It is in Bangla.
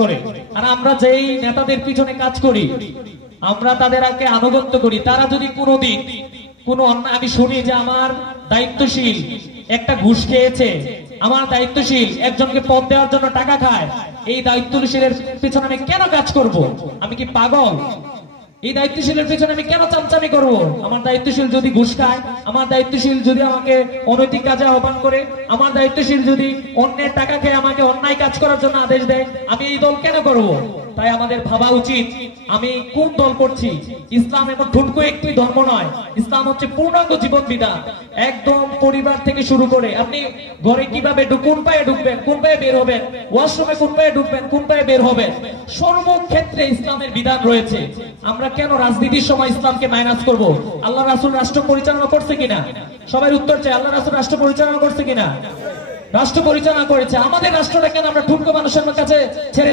করে। আর আমরা যেই নেতাদের পিছনে কাজ করি, আমরা তাদেরকে আনুগত্য করি, তারা যদি কোনোদিন কোনো অন্যায় আমি শুনি যে আমার দায়িত্বশীল একটা ঘুষ খেয়েছে, আমার দায়িত্বশীল একজনকে পদ দেওয়ার জন্য টাকা খায়, এই দায়িত্বশীলের পিছনে আমি কেন কাজ করব? আমি কি পাগল? এই দায়িত্বশীলের পেছনে আমি কেন চামচামি করব? আমার দায়িত্বশীল যদি ঘুষ খায়, আমার দায়িত্বশীল যদি আমাকে অনৈতিক কাজে আহ্বান করে, আমার দায়িত্বশীল যদি অন্যের টাকা খেয়ে আমাকে অন্যায় কাজ করার জন্য আদেশ দেয়, আমি এই দল কেন করব? তাই আমাদের ভাবা উচিত আমি কোন দল করছি। ইসলাম এমন ঠুনকো একটি ধর্ম নয়, ইসলাম হচ্ছে পূর্ণাঙ্গ জীবন বিধান। একদম পরিবার থেকে শুরু করে আপনি ঘরে কিভাবে কোন পায়ে ঢুকবেন, কোন পায়ে বের হবেন, ওয়াশরুমে কোন পায়ে ঢুকবেন, কোন পায়ে বের হবেন, সর্বক্ষেত্রে ইসলামের বিধান রয়েছে। আমরা কেন রাজনীতির সময় ইসলামকে মাইনাস করব? আল্লাহ রাসূল রাষ্ট্র পরিচালনা করছে কিনা? সবাই উত্তর চাই, আল্লাহ রাসূল রাষ্ট্র পরিচালনা করছে কিনা? রাষ্ট্র পরিচালনা করেছে। আমাদের রাষ্ট্রটা কেন আমরা ঠুনকো মানুষের কাছে ছেড়ে